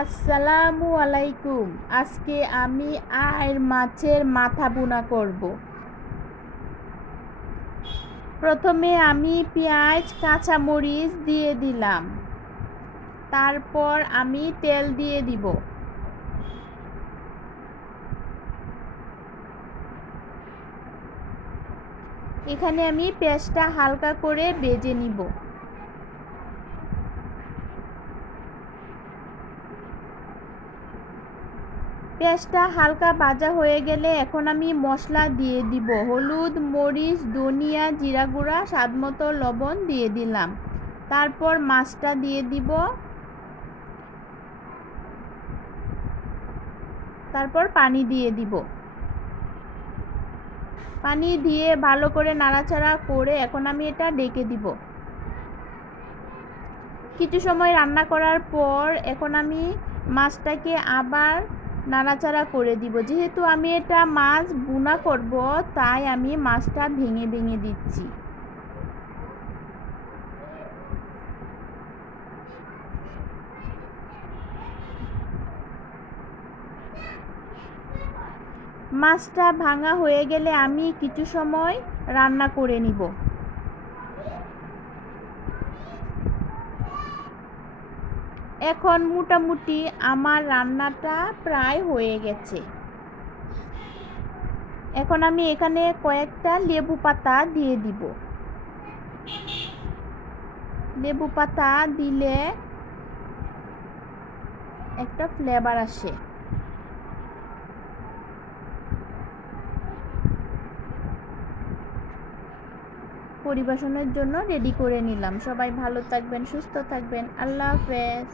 আসসালামু আলাইকুম। আজকে আমি মাছের মাথা ভুনা করব। প্রথমে আমি পেঁয়াজ কাঁচামরিচ দিয়ে দিলাম, তারপর আমি তেল দিয়ে দিব। এখানে আমি পেঁয়াজটা হালকা করে ভেজে নিব। পেঁয়াজটা হালকা ভাজা হয়ে গেলে এখন আমি মশলা দিয়ে দিব। হলুদ, মরিচ, ধনিয়া, জিরা গুঁড়া, স্বাদমতো লবণ দিয়ে দিলাম। তারপর মাছটা দিয়ে দিব। তারপর পানি দিয়ে দিব। পানি দিয়ে ভালো করে নাড়াচাড়া করে এখন আমি এটা ঢেকে দিব। কিছু সময় রান্না করার পর এখন আমি মাছটাকে আবার নাড়াচাড়া করে দিব। যেহেতু আমি এটা মাছ ভুনা করব, তাই আমি মাছটা ভেঙে ভেঙে দিচ্ছি। মাছটা ভাঙা হয়ে গেলে আমি কিছু সময় রান্না করে নিব। এখন মোটামুটি আমার রান্নাটা প্রায় হয়ে গেছে। এখন আমি এখানে কয়েকটা লেবু পাতা দিয়ে দিব। লেবু পাতা দিলে একটা ফ্লেভার আসে। পরিবেশনের জন্য রেডি করে নিলাম। সবাই ভালো থাকবেন, সুস্থ থাকবেন। আল্লাহ হাফেজ।